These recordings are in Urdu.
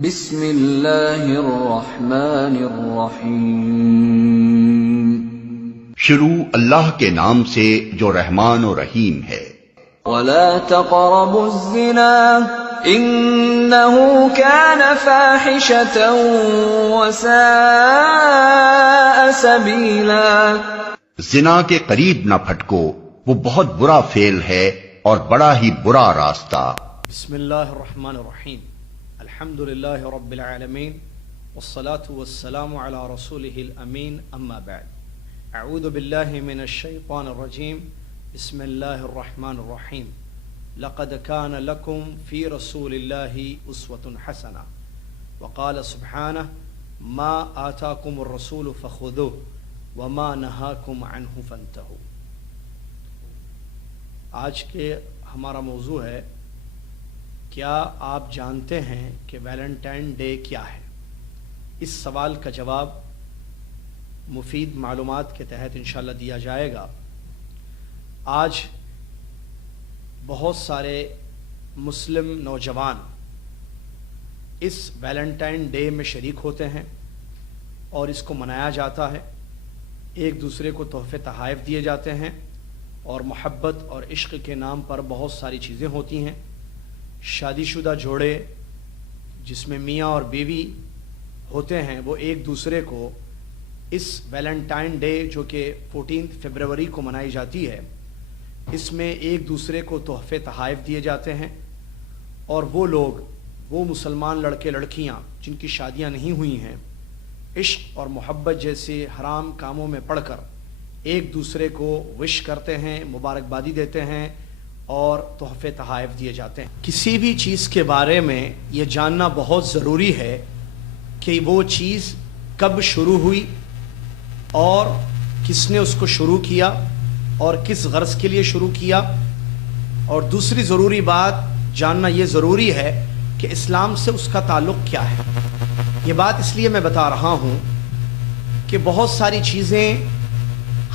بسم اللہ الرحمن الرحیم، شروع اللہ کے نام سے جو رحمان و رحیم ہے۔ ولا تقربوا الزنا انه كان فاحشة وساء سبیلا۔ زنا کے قریب نہ پھٹکو، وہ بہت برا فعل ہے اور بڑا ہی برا راستہ۔ بسم اللہ الرحمن الرحیم، الحمد للہ رب العالمین، والصلاة والسلام علی رسولہ الامین، اما بعد، اعوذ باللہ من الشیطان الرجیم، بسم اللہ الرحمن الرحیم، لقد کان لکم فی رسول اللہ اسوۃ حسنہ، وقال سبحانہ ما آتاکم الرسول فخذوہ وما نہاکم عنہ فانتہوا۔ آج کے ہمارا موضوع ہے، کیا آپ جانتے ہیں کہ ویلنٹائن ڈے کیا ہے؟ اس سوال کا جواب مفید معلومات کے تحت انشاءاللہ دیا جائے گا۔ آج بہت سارے مسلم نوجوان اس ویلنٹائن ڈے میں شریک ہوتے ہیں اور اس کو منایا جاتا ہے، ایک دوسرے کو تحفے تحائف دیے جاتے ہیں اور محبت اور عشق کے نام پر بہت ساری چیزیں ہوتی ہیں۔ شادی شدہ جوڑے جس میں میاں اور بیوی ہوتے ہیں وہ ایک دوسرے کو اس ویلنٹائن ڈے جو کہ 14 فروری کو منائی جاتی ہے، اس میں ایک دوسرے کو تحفے تحائف دیے جاتے ہیں، اور وہ لوگ، وہ مسلمان لڑکے لڑکیاں جن کی شادیاں نہیں ہوئی ہیں، عشق اور محبت جیسے حرام کاموں میں پڑ کر ایک دوسرے کو وش کرتے ہیں، مبارکبادی دیتے ہیں اور تحفے تحائف دیے جاتے ہیں۔ کسی بھی چیز کے بارے میں یہ جاننا بہت ضروری ہے کہ وہ چیز کب شروع ہوئی اور کس نے اس کو شروع کیا اور کس غرض کے لیے شروع کیا، اور دوسری ضروری بات جاننا یہ ضروری ہے کہ اسلام سے اس کا تعلق کیا ہے۔ یہ بات اس لیے میں بتا رہا ہوں کہ بہت ساری چیزیں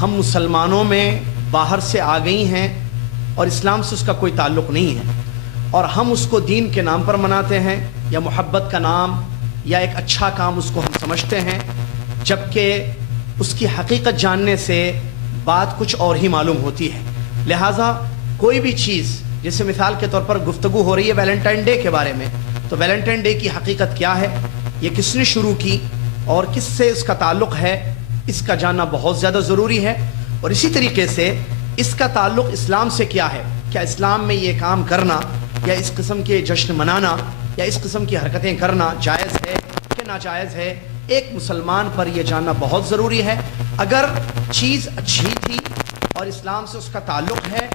ہم مسلمانوں میں باہر سے آ گئی ہیں اور اسلام سے اس کا کوئی تعلق نہیں ہے، اور ہم اس کو دین کے نام پر مناتے ہیں یا محبت کا نام یا ایک اچھا کام اس کو ہم سمجھتے ہیں، جبکہ اس کی حقیقت جاننے سے بات کچھ اور ہی معلوم ہوتی ہے۔ لہٰذا کوئی بھی چیز، جیسے مثال کے طور پر گفتگو ہو رہی ہے ویلنٹائن ڈے کے بارے میں، تو ویلنٹائن ڈے کی حقیقت کیا ہے، یہ کس نے شروع کی اور کس سے اس کا تعلق ہے، اس کا جاننا بہت زیادہ ضروری ہے۔ اور اسی طریقے سے اس کا تعلق اسلام سے کیا ہے، کیا اسلام میں یہ کام کرنا یا اس قسم کے جشن منانا یا اس قسم کی حرکتیں کرنا جائز ہے کہ ناجائز ہے، ایک مسلمان پر یہ جاننا بہت ضروری ہے۔ اگر چیز اچھی تھی اور اسلام سے اس کا تعلق ہے،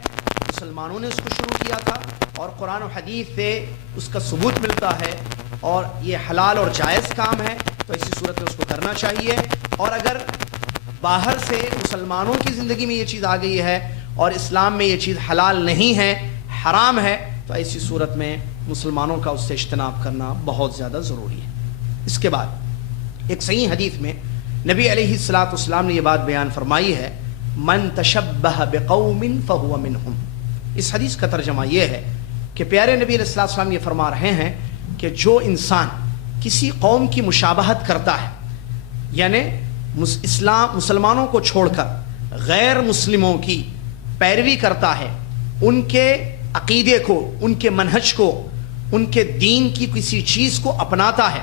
مسلمانوں نے اس کو شروع کیا تھا اور قرآن و حدیث سے اس کا ثبوت ملتا ہے اور یہ حلال اور جائز کام ہے، تو اسی صورت میں اس کو کرنا چاہیے۔ اور اگر باہر سے مسلمانوں کی زندگی میں یہ چیز آ گئی ہے اور اسلام میں یہ چیز حلال نہیں ہے، حرام ہے، تو ایسی صورت میں مسلمانوں کا اس سے اجتناب کرنا بہت زیادہ ضروری ہے۔ اس کے بعد ایک صحیح حدیث میں نبی علیہ الصلوۃ والسلام نے یہ بات بیان فرمائی ہے، من تشبہ بقوم فہو منہم۔ اس حدیث کا ترجمہ یہ ہے کہ پیارے نبی علیہ الصلوۃ والسلام یہ فرما رہے ہیں کہ جو انسان کسی قوم کی مشابہت کرتا ہے، یعنی مسلمانوں کو چھوڑ کر غیر مسلموں کی پیروی کرتا ہے، ان کے عقیدے کو، ان کے منہج کو، ان کے دین کی کسی چیز کو اپناتا ہے،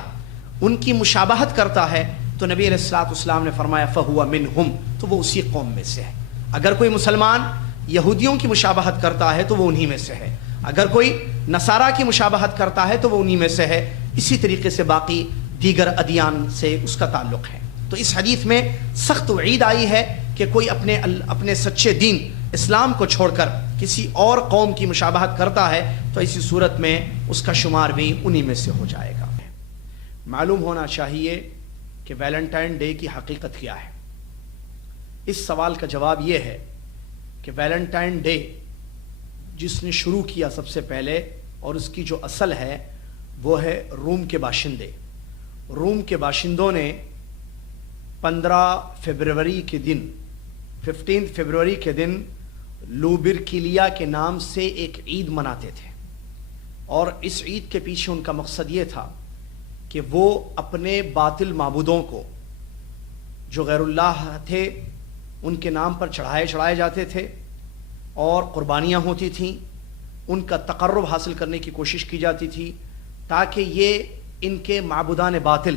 ان کی مشابہت کرتا ہے، تو نبی علیہ الصلوۃ والسلام نے فرمایا فہو منہم، تو وہ اسی قوم میں سے ہے۔ اگر کوئی مسلمان یہودیوں کی مشابہت کرتا ہے تو وہ انہی میں سے ہے، اگر کوئی نصارہ کی مشابہت کرتا ہے تو وہ انہی میں سے ہے، اسی طریقے سے باقی دیگر ادیان سے اس کا تعلق ہے۔ تو اس حدیث میں سخت وعید آئی ہے کہ کوئی اپنے سچے دین اسلام کو چھوڑ کر کسی اور قوم کی مشابہت کرتا ہے تو اسی صورت میں اس کا شمار بھی انہی میں سے ہو جائے گا۔ معلوم ہونا چاہیے کہ ویلنٹائن ڈے کی حقیقت کیا ہے۔ اس سوال کا جواب یہ ہے کہ ویلنٹائن ڈے جس نے شروع کیا سب سے پہلے، اور اس کی جو اصل ہے وہ ہے روم کے باشندے۔ روم کے باشندوں نے 15 فروری کے دن 15 فروری کے دن لوبرکیلیا کے نام سے ایک عید مناتے تھے، اور اس عید کے پیچھے ان کا مقصد یہ تھا کہ وہ اپنے باطل معبودوں کو جو غیر اللہ تھے ان کے نام پر چڑھائے جاتے تھے اور قربانیاں ہوتی تھیں، ان کا تقرب حاصل کرنے کی کوشش کی جاتی تھی تاکہ یہ ان کے معبودان باطل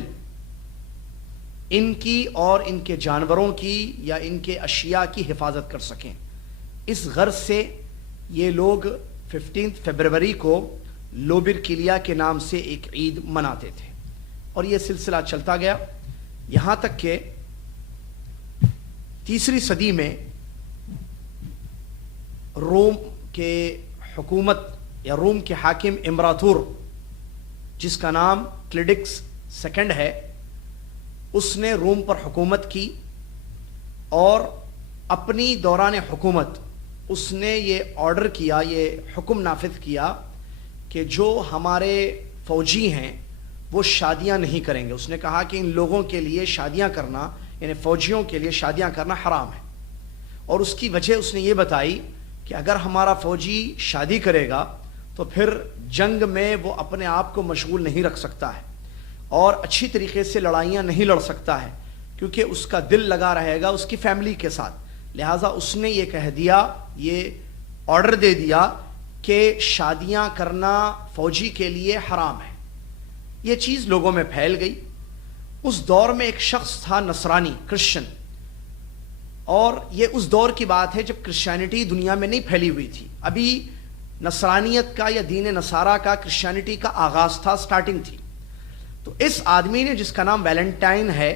ان کی اور ان کے جانوروں کی یا ان کے اشیاء کی حفاظت کر سکیں۔ اس غرض سے یہ لوگ 15 فروری کو لوبرکیلیا کے نام سے ایک عید مناتے تھے، اور یہ سلسلہ چلتا گیا یہاں تک کہ 3 صدی میں روم کے حکومت یا روم کے حاکم امپراتور جس کا نام کلیڈکس سیکنڈ ہے، اس نے روم پر حکومت کی، اور اپنی دوران حکومت اس نے یہ آرڈر کیا، یہ حکم نافذ کیا کہ جو ہمارے فوجی ہیں وہ شادیاں نہیں کریں گے۔ اس نے کہا کہ ان لوگوں کے لیے شادیاں کرنا، یعنی فوجیوں کے لیے شادیاں کرنا حرام ہے، اور اس کی وجہ اس نے یہ بتائی کہ اگر ہمارا فوجی شادی کرے گا تو پھر جنگ میں وہ اپنے آپ کو مشغول نہیں رکھ سکتا ہے اور اچھی طریقے سے لڑائیاں نہیں لڑ سکتا ہے، کیونکہ اس کا دل لگا رہے گا اس کی فیملی کے ساتھ۔ لہٰذا اس نے یہ کہہ دیا، یہ آرڈر دے دیا کہ شادیاں کرنا فوجی کے لیے حرام ہے۔ یہ چیز لوگوں میں پھیل گئی۔ اس دور میں ایک شخص تھا نصرانی، کرسچن، اور یہ اس دور کی بات ہے جب کرسچینٹی دنیا میں نہیں پھیلی ہوئی تھی، ابھی نصرانیت کا یا دین نصارہ کا، کرسچینٹی کا آغاز تھا، سٹارٹنگ تھی۔ تو اس آدمی نے جس کا نام ویلنٹائن ہے،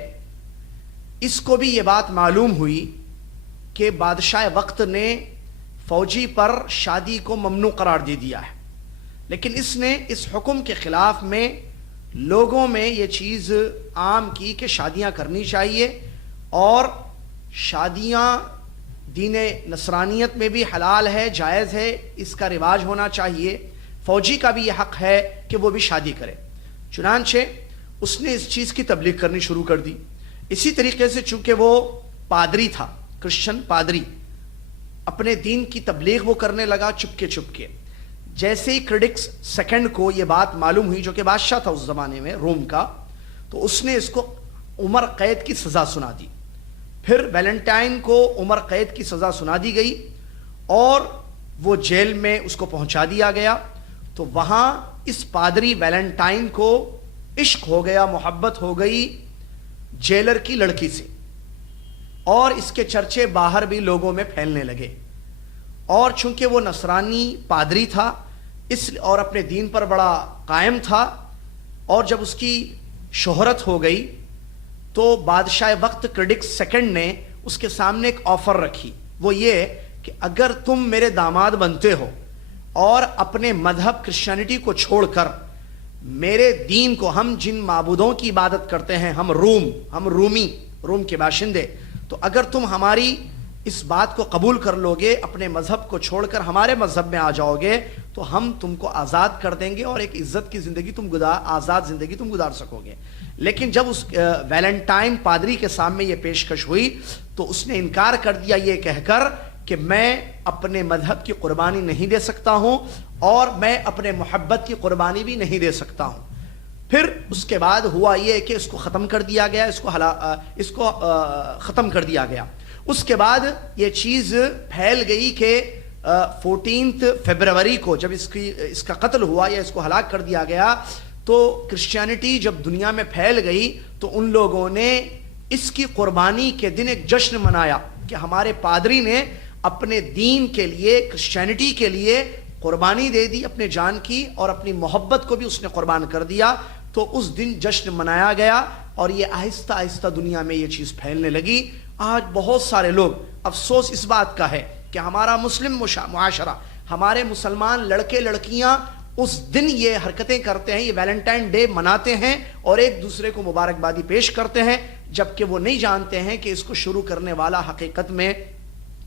اس کو بھی یہ بات معلوم ہوئی کہ بادشاہ وقت نے فوجی پر شادی کو ممنوع قرار دے دیا ہے، لیکن اس نے اس حکم کے خلاف میں لوگوں میں یہ چیز عام کی کہ شادیاں کرنی چاہیے، اور شادیاں دین نصرانیت میں بھی حلال ہے، جائز ہے، اس کا رواج ہونا چاہیے، فوجی کا بھی یہ حق ہے کہ وہ بھی شادی کرے۔ چنانچہ اس نے اس چیز کی تبلیغ کرنی شروع کر دی۔ اسی طریقے سے چونکہ وہ پادری تھا، کرسچن پادری، اپنے دین کی تبلیغ وہ کرنے لگا چپکے۔ جیسے ہی کلیڈکس سیکنڈ کو یہ بات معلوم ہوئی، جو کہ بادشاہ تھا اس زمانے میں روم کا، تو اس نے اس کو عمر قید کی سزا سنا دی۔ پھر ویلنٹائن کو عمر قید کی سزا سنا دی گئی اور وہ جیل میں اس کو پہنچا دیا گیا۔ تو وہاں اس پادری ویلنٹائن کو عشق ہو گیا، محبت ہو گئی جیلر کی لڑکی سے، اور اس کے چرچے باہر بھی لوگوں میں پھیلنے لگے۔ اور چونکہ وہ نصرانی پادری تھا اور اپنے دین پر بڑا قائم تھا، اور جب اس کی شہرت ہو گئی تو بادشاہ وقت کلیڈکس سیکنڈ نے اس کے سامنے ایک آفر رکھی، وہ یہ کہ اگر تم میرے داماد بنتے ہو اور اپنے مذہب کرسچینٹی کو چھوڑ کر میرے دین کو، ہم جن معبودوں کی عبادت کرتے ہیں، ہم رومی، روم کے باشندے، تو اگر تم ہماری اس بات کو قبول کر لو گے، اپنے مذہب کو چھوڑ کر ہمارے مذہب میں آ جاؤ گے، تو ہم تم کو آزاد کر دیں گے اور ایک عزت کی زندگی آزاد زندگی تم گزار سکو گے۔ لیکن جب اس ویلنٹائن پادری کے سامنے یہ پیشکش ہوئی تو اس نے انکار کر دیا، یہ کہہ کر کہ میں اپنے مذہب کی قربانی نہیں دے سکتا ہوں اور میں اپنے محبت کی قربانی بھی نہیں دے سکتا ہوں۔ پھر اس کے بعد ہوا یہ کہ اس کو ختم کر دیا گیا، اس کو ختم کر دیا گیا۔ اس کے بعد یہ چیز پھیل گئی کہ 14 فروری کو جب اس کا قتل ہوا یا اس کو ہلاک کر دیا گیا، تو کرسچینٹی جب دنیا میں پھیل گئی تو ان لوگوں نے اس کی قربانی کے دن ایک جشن منایا کہ ہمارے پادری نے اپنے دین کے لیے، کرسچینٹی کے لیے قربانی دے دی اپنے جان کی، اور اپنی محبت کو بھی اس نے قربان کر دیا۔ تو اس دن جشن منایا گیا اور یہ آہستہ آہستہ دنیا میں یہ چیز پھیلنے لگی۔ آج بہت سارے لوگ، افسوس اس بات کا ہے کہ ہمارا مسلم معاشرہ، ہمارے مسلمان لڑکے لڑکیاں اس دن یہ حرکتیں کرتے ہیں، یہ ویلنٹائن ڈے مناتے ہیں اور ایک دوسرے کو مبارکبادی پیش کرتے ہیں، جبکہ وہ نہیں جانتے ہیں کہ اس کو شروع کرنے والا حقیقت میں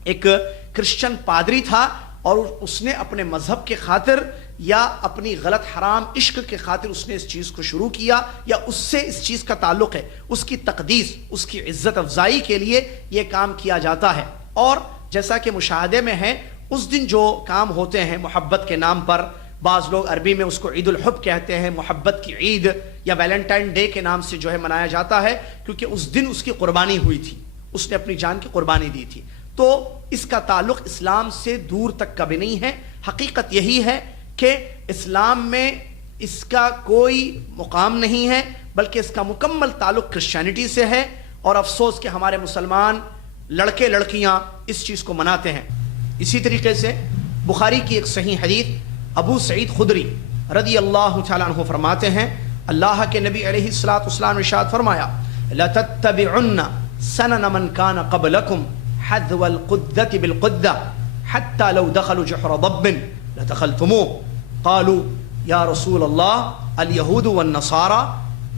ایک کرسچن پادری تھا، اور اس نے اپنے مذہب کے خاطر یا اپنی غلط حرام عشق کے خاطر اس نے اس چیز کو شروع کیا، یا اس سے اس چیز کا تعلق ہے، اس کی تقدیس، اس کی عزت افزائی کے لیے یہ کام کیا جاتا ہے۔ اور جیسا کہ مشاہدے میں ہے، اس دن جو کام ہوتے ہیں محبت کے نام پر، بعض لوگ عربی میں اس کو عید الحب کہتے ہیں، محبت کی عید یا ویلنٹائن ڈے کے نام سے جو ہے منایا جاتا ہے کیونکہ اس دن اس کی قربانی ہوئی تھی، اس نے اپنی جان کی قربانی دی تھی. تو اس کا تعلق اسلام سے دور تک کا بھی نہیں ہے. حقیقت یہی ہے کہ اسلام میں اس کا کوئی مقام نہیں ہے، بلکہ اس کا مکمل تعلق کرسچینٹی سے ہے. اور افسوس کہ ہمارے مسلمان لڑکے لڑکیاں اس چیز کو مناتے ہیں. اسی طریقے سے بخاری کی ایک صحیح حدیث ابو سعید خدری رضی اللہ تعالیٰ عنہ فرماتے ہیں، اللہ کے نبی علیہ الصلوۃ والسلام نے ارشاد فرمایا لَتَتَّبِعُنَّ سَنَنَ مَنْ كَانَ قَبْلَكُمْ حَذْوَ الْقُدَّةِ بِالْقُدَّةِ حَتَّى لَوْ دَخَلُوا جُحْرَ ضَبٍّ لَدَخَلْتُمُوهُ قالوا یا رسول اللہ اليہود والنصارى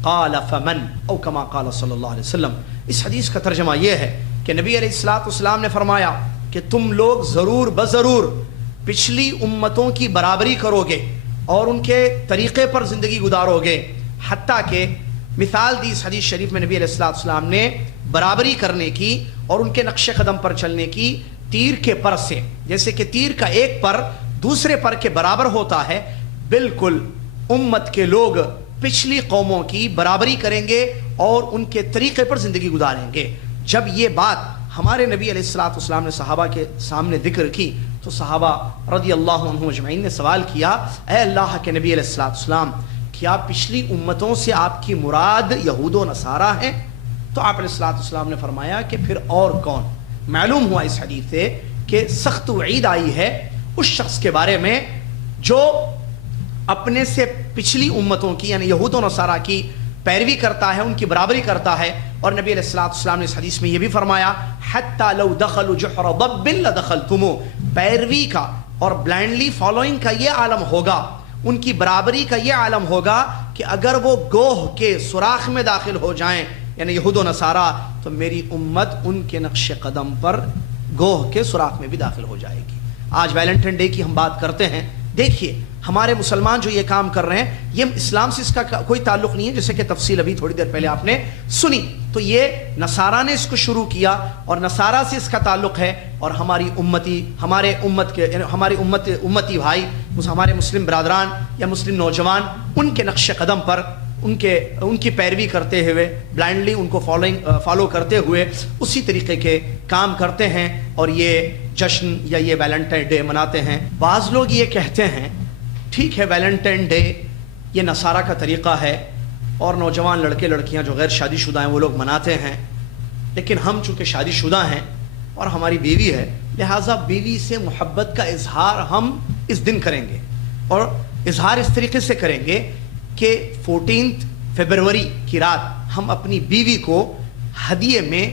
قال فمن او کما قال صلی اللہ علیہ وسلم. اس حدیث کا ترجمہ یہ ہے کہ نبی علیہ الصلوۃ والسلام نے فرمایا کہ تم لوگ ضرور بضرور پچھلی امتوں کی برابری کرو گے اور ان کے طریقے پر زندگی گزارو گے. حتیٰ کہ مثال دی اس حدیث شریف میں نبی علیہ الصلوۃ والسلام نے برابری کرنے کی اور ان کے نقش قدم پر چلنے کی تیر کے پر سے. جیسے کہ تیر کا ایک پر دوسرے پر کے برابر ہوتا ہے، بالکل امت کے لوگ پچھلی قوموں کی برابری کریں گے اور ان کے طریقے پر زندگی گزاریں گے. جب یہ بات ہمارے نبی علیہ الصلوۃ والسلام نے صحابہ کے سامنے ذکر کی تو صحابہ رضی اللہ عنہم اجمعین نے سوال کیا، اے اللہ کے نبی علیہ الصلوۃ والسلام، کیا پچھلی امتوں سے آپ کی مراد یہود و نصارہ ہیں؟ تو آپ علیہ الصلوۃ والسلام نے فرمایا کہ پھر اور کون؟ معلوم ہوا اس حدیث سے کہ سخت وعید آئی ہے اس شخص کے بارے میں جو اپنے سے پچھلی امتوں کی یعنی یہود و نصارہ کی پیروی کرتا ہے، ان کی برابری کرتا ہے. اور نبی علیہ الصلوۃ والسلام نے اس حدیث میں یہ بھی فرمایا حتی لو دخلوا جحر ضب لدخلتموه. پیروی کا اور بلائنڈلی فالوئنگ کا یہ عالم ہوگا، ان کی برابری کا یہ عالم ہوگا کہ اگر وہ گوہ کے سوراخ میں داخل ہو جائیں یعنی یہود و نصارہ، تو میری امت ان کے نقش قدم پر گوہ کے سوراخ میں بھی داخل ہو جائے گی. آج ویلنٹائن ڈے کی ہم بات کرتے ہیں. دیکھیے ہمارے مسلمان جو یہ کام کر رہے ہیں یہ اسلام سے اس کا کوئی تعلق نہیں ہے، جیسے کہ تفصیل ابھی تھوڑی دیر پہلے آپ نے سنی. تو یہ نصارہ نے اس کو شروع کیا اور نصارہ سے اس کا تعلق ہے. اور ہماری امتی بھائی، ہمارے مسلم برادران یا مسلم نوجوان ان کے نقش قدم پر ان کی پیروی کرتے ہوئے بلائنڈلی ان کو فالو کرتے ہوئے اسی طریقے کے کام کرتے ہیں اور یہ جشن یا یہ ویلنٹائن ڈے مناتے ہیں. بعض لوگ یہ کہتے ہیں ٹھیک ہے ویلنٹائن ڈے یہ نصارہ کا طریقہ ہے اور نوجوان لڑکے لڑکیاں جو غیر شادی شدہ ہیں وہ لوگ مناتے ہیں، لیکن ہم چونکہ شادی شدہ ہیں اور ہماری بیوی ہے لہٰذا بیوی سے محبت کا اظہار ہم اس دن کریں گے. اور اظہار اس طریقے سے کریں گے کہ 14 فروری کی رات ہم اپنی بیوی کو ہدیے میں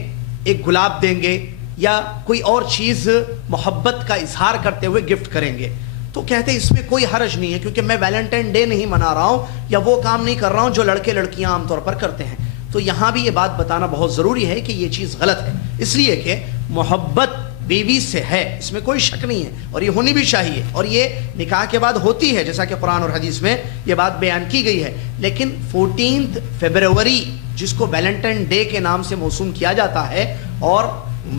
ایک گلاب دیں گے یا کوئی اور چیز محبت کا اظہار کرتے ہوئے گفٹ کریں گے. تو کہتے ہیں اس میں کوئی حرج نہیں ہے کیونکہ میں ویلنٹائن ڈے نہیں منا رہا ہوں یا وہ کام نہیں کر رہا ہوں جو لڑکے لڑکیاں عام طور پر کرتے ہیں. تو یہاں بھی یہ بات بتانا بہت ضروری ہے کہ یہ چیز غلط ہے، اس لیے کہ محبت بیوی سے ہے، اس میں کوئی شک نہیں ہے اور یہ ہونی بھی چاہیے اور یہ نکاح کے بعد ہوتی ہے جیسا کہ قرآن اور حدیث میں یہ بات بیان کی گئی ہے. لیکن 14 فروری جس کو ویلنٹائن ڈے کے نام سے موسوم کیا جاتا ہے اور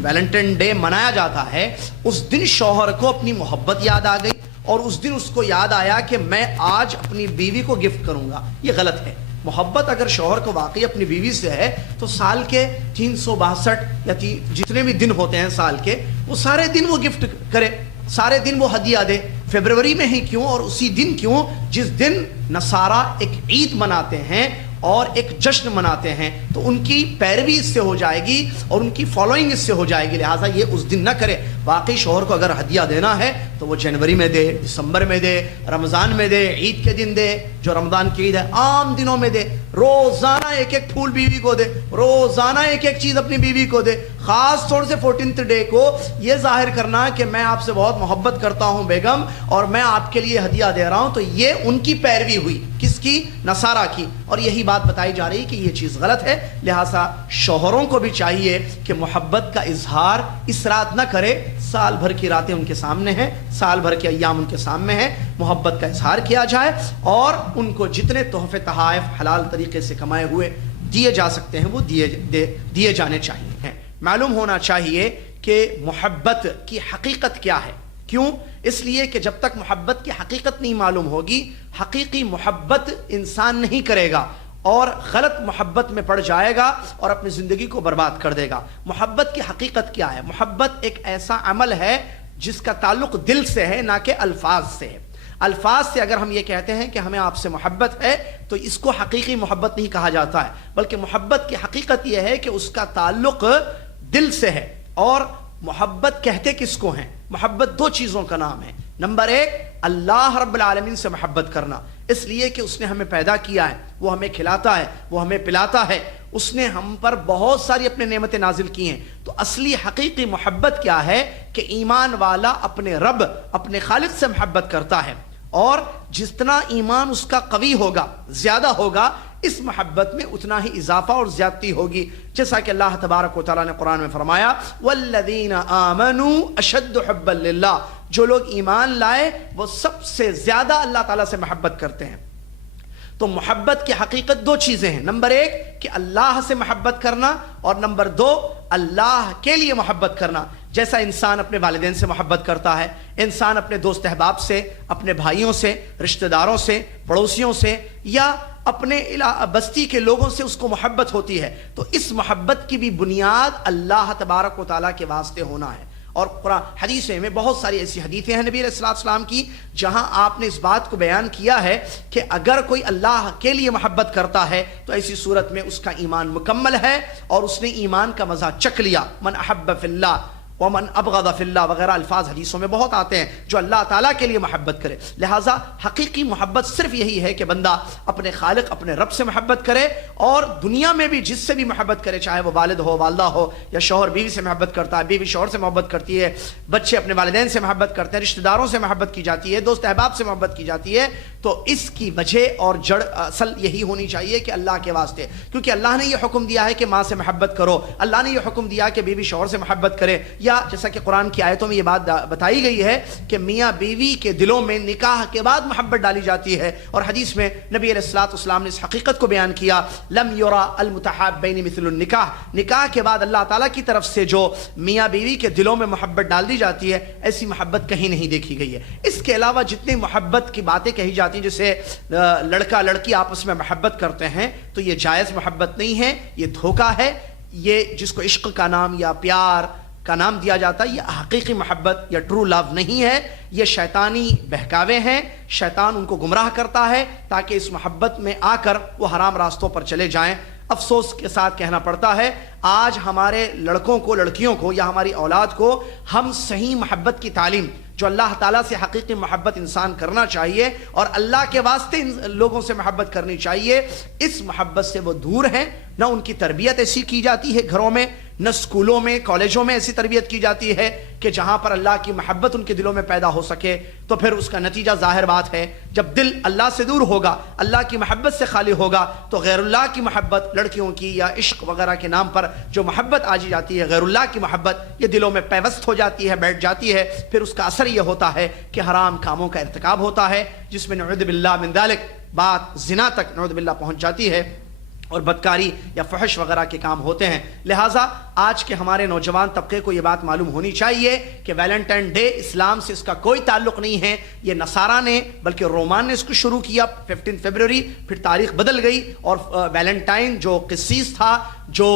ویلنٹائن ڈے منایا جاتا ہے، اس دن شوہر کو اپنی محبت یاد آ گئی اور اس دن اس کو یاد آیا کہ میں آج اپنی بیوی کو گفٹ کروں گا. یہ غلط ہے. محبت اگر شوہر کو واقعی اپنی بیوی سے ہے تو سال کے 362 یا جتنے بھی دن ہوتے ہیں سال کے وہ سارے دن وہ گفٹ کرے، سارے دن وہ ہدیہ دے. فروری میں ہی کیوں اور اسی دن کیوں جس دن نصارہ ایک عید مناتے ہیں اور ایک جشن مناتے ہیں، تو ان کی پیروی اس سے ہو جائے گی اور ان کی فالوئنگ اس سے ہو جائے گی. لہٰذا یہ اس دن نہ کرے. واقعی شوہر کو اگر ہدیہ دینا ہے تو وہ جنوری میں دے، دسمبر میں دے، رمضان میں دے، عید کے دن دے، جو رمضان کی عید ہے عام دنوں میں دے. روزانہ ایک ایک پھول بیوی کو دے، روزانہ ایک ایک چیز اپنی بیوی کو دے. خاص طور سے 14th ڈے کو یہ ظاہر کرنا کہ میں آپ سے بہت محبت کرتا ہوں بیگم اور میں آپ کے لیے ہدیہ دے رہا ہوں. تو یہ ان کی پیروی ہوئی، کس کی؟ نصارہ کی. اور یہی بات بتائی جا رہی کہ یہ چیز غلط ہے. لہٰذا شوہروں کو بھی چاہیے کہ محبت کا اظہار اس رات نہ کرے. سال بھر کی راتیں ان کے سامنے ہیں، سال بھر کے ایام ان کے سامنے ہیں. محبت کا اظہار کیا جائے اور ان کو جتنے تحفے تحائف حلال طریقے سے کمائے ہوئے دیے جا سکتے ہیں وہ دیے جانے چاہیے. معلوم ہونا چاہیے کہ محبت کی حقیقت کیا ہے. کیوں؟ اس لیے کہ جب تک محبت کی حقیقت نہیں معلوم ہوگی، حقیقی محبت انسان نہیں کرے گا اور غلط محبت میں پڑ جائے گا اور اپنی زندگی کو برباد کر دے گا۔ محبت کی حقیقت کیا ہے؟ محبت ایک ایسا عمل ہے جس کا تعلق دل سے ہے، نہ کہ الفاظ سے ہے۔ الفاظ سے اگر ہم یہ کہتے ہیں کہ ہمیں آپ سے محبت ہے تو اس کو حقیقی محبت نہیں کہا جاتا ہے، بلکہ محبت کی حقیقت یہ ہے کہ اس کا تعلق دل سے ہے۔ اور محبت کہتے کس کو ہیں؟ محبت دو چیزوں کا نام ہے۔ نمبر ایک، اللہ رب العالمین سے محبت کرنا، اس لیے کہ اس نے ہمیں پیدا کیا ہے، وہ ہمیں کھلاتا ہے، وہ ہمیں پلاتا ہے، اس نے ہم پر بہت ساری اپنے نعمتیں نازل کی ہیں۔ تو اصلی حقیقی محبت کیا ہے کہ ایمان والا اپنے رب، اپنے خالق سے محبت کرتا ہے، اور جتنا ایمان اس کا قوی ہوگا، زیادہ ہوگا، اس محبت میں اتنا ہی اضافہ اور زیادتی ہوگی، جیسا کہ اللہ تبارک و تعالیٰ نے قرآن میں فرمایا والذین آمنوا اشد حبا للہ، جو لوگ ایمان لائے وہ سب سے زیادہ اللہ تعالیٰ سے محبت کرتے ہیں۔ تو محبت کی حقیقت دو چیزیں ہیں، نمبر ایک کہ اللہ سے محبت کرنا، اور نمبر دو اللہ کے لیے محبت کرنا۔ جیسا انسان اپنے والدین سے محبت کرتا ہے، انسان اپنے دوست احباب سے، اپنے بھائیوں سے، رشتہ داروں سے، پڑوسیوں سے، یا اپنے بستی کے لوگوں سے اس کو محبت ہوتی ہے، تو اس محبت کی بھی بنیاد اللہ تبارک و تعالیٰ کے واسطے ہونا ہے۔ اور قرآن حدیث میں بہت ساری ایسی حدیثیں ہیں نبی علیہ الصلوۃ والسلام کی جہاں آپ نے اس بات کو بیان کیا ہے کہ اگر کوئی اللہ کے لیے محبت کرتا ہے تو ایسی صورت میں اس کا ایمان مکمل ہے اور اس نے ایمان کا مزہ چکھ لیا۔ من احب فی اللہ ومن ابغض فی اللہ وغیرہ الفاظ حدیثوں میں بہت آتے ہیں، جو اللہ تعالیٰ کے لیے محبت کرے۔ لہٰذا حقیقی محبت صرف یہی ہے کہ بندہ اپنے خالق، اپنے رب سے محبت کرے، اور دنیا میں بھی جس سے بھی محبت کرے، چاہے وہ والد ہو، والدہ ہو، یا شوہر بیوی سے محبت کرتا ہے، بیوی شوہر سے محبت کرتی ہے، بچے اپنے والدین سے محبت کرتے ہیں، رشتہ داروں سے محبت کی جاتی ہے، دوست احباب سے محبت کی جاتی ہے، تو اس کی وجہ اور جڑ اصل یہی ہونی چاہیے کہ اللہ کے واسطے، کیونکہ اللہ نے یہ حکم دیا ہے کہ ماں سے محبت کرو، اللہ نے یہ حکم دیا کہ بیوی شوہر سے محبت کرے، یا جیسا کہ قرآن کی آیتوں میں یہ بات بتائی گئی ہے کہ میاں بیوی کے دلوں میں نکاح کے بعد محبت ڈالی جاتی ہے، اور حدیث میں نبی علیہ الصلوۃ والسلام نے اس حقیقت کو بیان کیا، لم یرا المتحابین مثل النکاح، نکاح کے بعد اللہ تعالیٰ کی طرف سے جو میاں بیوی کے دلوں میں محبت ڈال دی جاتی ہے، ایسی محبت کہیں نہیں دیکھی گئی ہے۔ اس کے علاوہ جتنی محبت کی باتیں کہی جاتی ہیں، جیسے لڑکا لڑکی آپس میں محبت کرتے ہیں، تو یہ جائز محبت نہیں ہے، یہ دھوکہ ہے، یہ جس کو عشق کا نام یا پیار کا نام دیا جاتا ہے، یہ حقیقی محبت یا ٹرو لو نہیں ہے، یہ شیطانی بہکاوے ہیں، شیطان ان کو گمراہ کرتا ہے تاکہ اس محبت میں آ کر وہ حرام راستوں پر چلے جائیں۔ افسوس کے ساتھ کہنا پڑتا ہے آج ہمارے لڑکوں کو، لڑکیوں کو، یا ہماری اولاد کو ہم صحیح محبت کی تعلیم، جو اللہ تعالیٰ سے حقیقی محبت انسان کرنا چاہیے اور اللہ کے واسطے لوگوں سے محبت کرنی چاہیے، اس محبت سے وہ دور ہیں۔ نہ ان کی تربیت ایسی کی جاتی ہے گھروں میں، نہ اسکولوں میں، کالجوں میں ایسی تربیت کی جاتی ہے کہ جہاں پر اللہ کی محبت ان کے دلوں میں پیدا ہو سکے، تو پھر اس کا نتیجہ ظاہر بات ہے، جب دل اللہ سے دور ہوگا، اللہ کی محبت سے خالی ہوگا، تو غیر اللہ کی محبت، لڑکیوں کی یا عشق وغیرہ کے نام پر جو محبت آجی جاتی ہے، غیر اللہ کی محبت، یہ دلوں میں پیوست ہو جاتی ہے، بیٹھ جاتی ہے، پھر اس کا اثر یہ ہوتا ہے کہ حرام کاموں کا ارتکاب ہوتا ہے، جس میں نعوذ باللہ من ذالک بات زنا تک نعوذ باللہ پہنچ جاتی ہے، اور بدکاری یا فحش وغیرہ کے کام ہوتے ہیں۔ لہٰذا آج کے ہمارے نوجوان طبقے کو یہ بات معلوم ہونی چاہیے کہ ویلنٹائن ڈے اسلام سے اس کا کوئی تعلق نہیں ہے، یہ نصارہ نے بلکہ رومان نے اس کو شروع کیا 15 فروری، پھر تاریخ بدل گئی، اور ویلنٹائن جو قسیس تھا، جو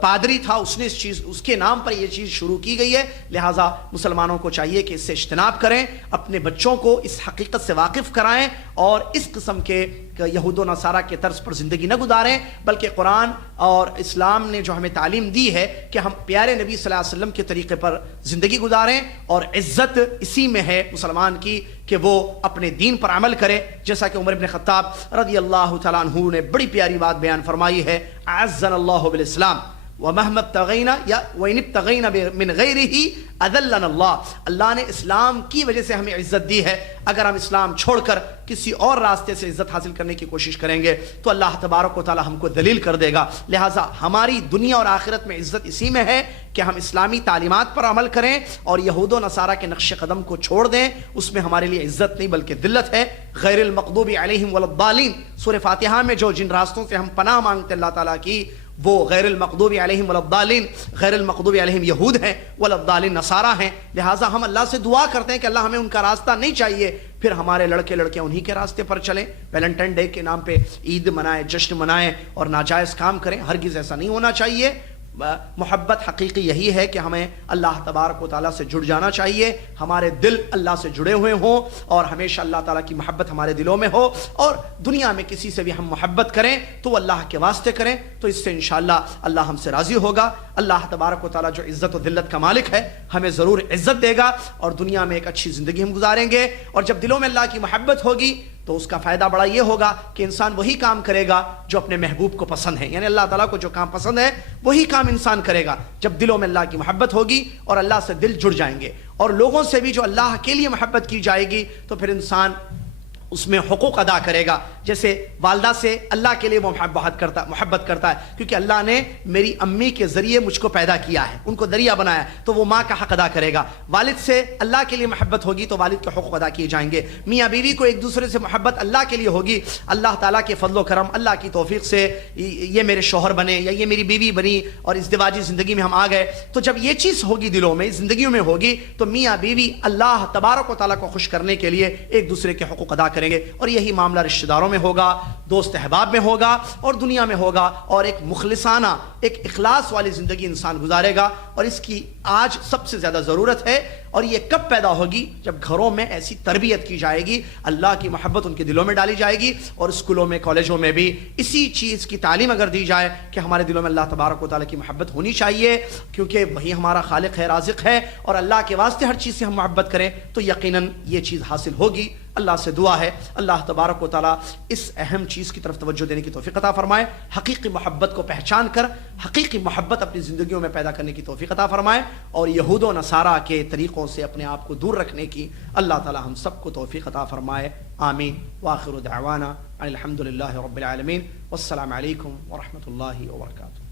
پادری تھا، اس نے اس کے نام پر یہ چیز شروع کی گئی ہے۔ لہٰذا مسلمانوں کو چاہیے کہ اس سے اجتناب کریں، اپنے بچوں کو اس حقیقت سے واقف کرائیں، اور اس قسم کے یہود و نصارہ کے طرز پر زندگی نہ گزاریں، بلکہ قرآن اور اسلام نے جو ہمیں تعلیم دی ہے کہ ہم پیارے نبی صلی اللہ علیہ وسلم کے طریقے پر زندگی گزاریں، اور عزت اسی میں ہے مسلمان کی کہ وہ اپنے دین پر عمل کرے، جیسا کہ عمر بن خطاب رضی اللہ تعالیٰ عنہ نے بڑی پیاری بات بیان فرمائی ہے، اعزنا اللہ بالاسلام ومہما ابتغینا یا وإن ابتغینا من غیرہ اذلنا اللہ، اللہ نے اسلام کی وجہ سے ہمیں عزت دی ہے، اگر ہم اسلام چھوڑ کر کسی اور راستے سے عزت حاصل کرنے کی کوشش کریں گے تو اللہ تبارک و تعالی ہم کو ذلیل کر دے گا۔ لہٰذا ہماری دنیا اور آخرت میں عزت اسی میں ہے کہ ہم اسلامی تعلیمات پر عمل کریں اور یہود و نصارہ کے نقش قدم کو چھوڑ دیں، اس میں ہمارے لیے عزت نہیں بلکہ ذلت ہے۔ غیر المغضوب علیہم ولا الضالین، سورہ فاتحہ میں جو جن راستوں سے ہم پناہ مانگتے اللہ تعالیٰ کی، وہ غیر المغضوب علیہم ولا الضالین، غیر المغضوب علیہم یہود ہیں، ولا الضالین نصارہ ہیں۔ لہٰذا ہم اللہ سے دعا کرتے ہیں کہ اللہ ہمیں ان کا راستہ نہیں چاہیے، پھر ہمارے لڑکے لڑکیاں انہی کے راستے پر چلیں، ویلنٹائن ڈے کے نام پہ عید منائیں، جشن منائیں اور ناجائز کام کریں. ہرگز ایسا نہیں ہونا چاہیے. محبت حقیقی یہی ہے کہ ہمیں اللہ تبارک و تعالیٰ سے جڑ جانا چاہیے، ہمارے دل اللہ سے جڑے ہوئے ہوں اور ہمیشہ اللہ تعالیٰ کی محبت ہمارے دلوں میں ہو. اور دنیا میں کسی سے بھی ہم محبت کریں تو اللہ کے واسطے کریں، تو اس سے انشاءاللہ اللہ ہم سے راضی ہوگا. اللہ تبارک و تعالیٰ جو عزت و ذلت کا مالک ہے ہمیں ضرور عزت دے گا اور دنیا میں ایک اچھی زندگی ہم گزاریں گے. اور جب دلوں میں اللہ کی محبت ہوگی تو اس کا فائدہ بڑا یہ ہوگا کہ انسان وہی کام کرے گا جو اپنے محبوب کو پسند ہے، یعنی اللہ تعالیٰ کو جو کام پسند ہے وہی کام انسان کرے گا جب دلوں میں اللہ کی محبت ہوگی اور اللہ سے دل جڑ جائیں گے. اور لوگوں سے بھی جو اللہ کے لیے محبت کی جائے گی تو پھر انسان اس میں حقوق ادا کرے گا. جیسے والدہ سے اللہ کے لیے وہ محبت کرتا ہے کیونکہ اللہ نے میری امی کے ذریعے مجھ کو پیدا کیا ہے، ان کو ذریعہ بنایا، تو وہ ماں کا حق ادا کرے گا. والد سے اللہ کے لیے محبت ہوگی تو والد کے حقوق ادا کیے جائیں گے. میاں بیوی کو ایک دوسرے سے محبت اللہ کے لیے ہوگی، اللہ تعالیٰ کے فضل و کرم، اللہ کی توفیق سے یہ میرے شوہر بنے یا یہ میری بیوی بنی اور ازدواجی زندگی میں ہم آ گئے. تو جب یہ چیز ہوگی دلوں میں، زندگیوں میں ہوگی، تو میاں بیوی اللہ تبارک و تعالیٰ کو خوش کرنے کے لیے ایک دوسرے کے حقوق ادا کریں گے. اور یہی معاملہ رشتہ داروں میں ہوگا، دوست احباب میں ہوگا اور دنیا میں ہوگا. اور ایک مخلصانہ، ایک اخلاص والی زندگی انسان گزارے گا. اور اس کی آج سب سے زیادہ ضرورت ہے. اور یہ کب پیدا ہوگی؟ جب گھروں میں ایسی تربیت کی جائے گی، اللہ کی محبت ان کے دلوں میں ڈالی جائے گی. اور اسکولوں میں، کالجوں میں بھی اسی چیز کی تعلیم اگر دی جائے کہ ہمارے دلوں میں اللہ تبارک و تعالیٰ کی محبت ہونی چاہیے کیونکہ وہی ہمارا خالق ہے، رازق ہے، اور اللہ کے واسطے ہر چیز سے ہم محبت کریں تو یقیناً یہ چیز حاصل ہوگی. اللہ سے دعا ہے اللہ تبارک و تعالیٰ اس اہم چیز کی طرف توجہ دینے کی توفیق عطا فرمائے، حقیقی محبت کو پہچان کر حقیقی محبت اپنی زندگیوں میں پیدا کرنے کی توفیق عطا فرمائے، اور یہود و نصارہ کے طریقوں سے اپنے آپ کو دور رکھنے کی اللہ تعالیٰ ہم سب کو توفیق عطا فرمائے. آمین. وآخر دعوانا الحمد للہ رب العالمین. والسلام علیکم ورحمۃ اللہ وبرکاتہ.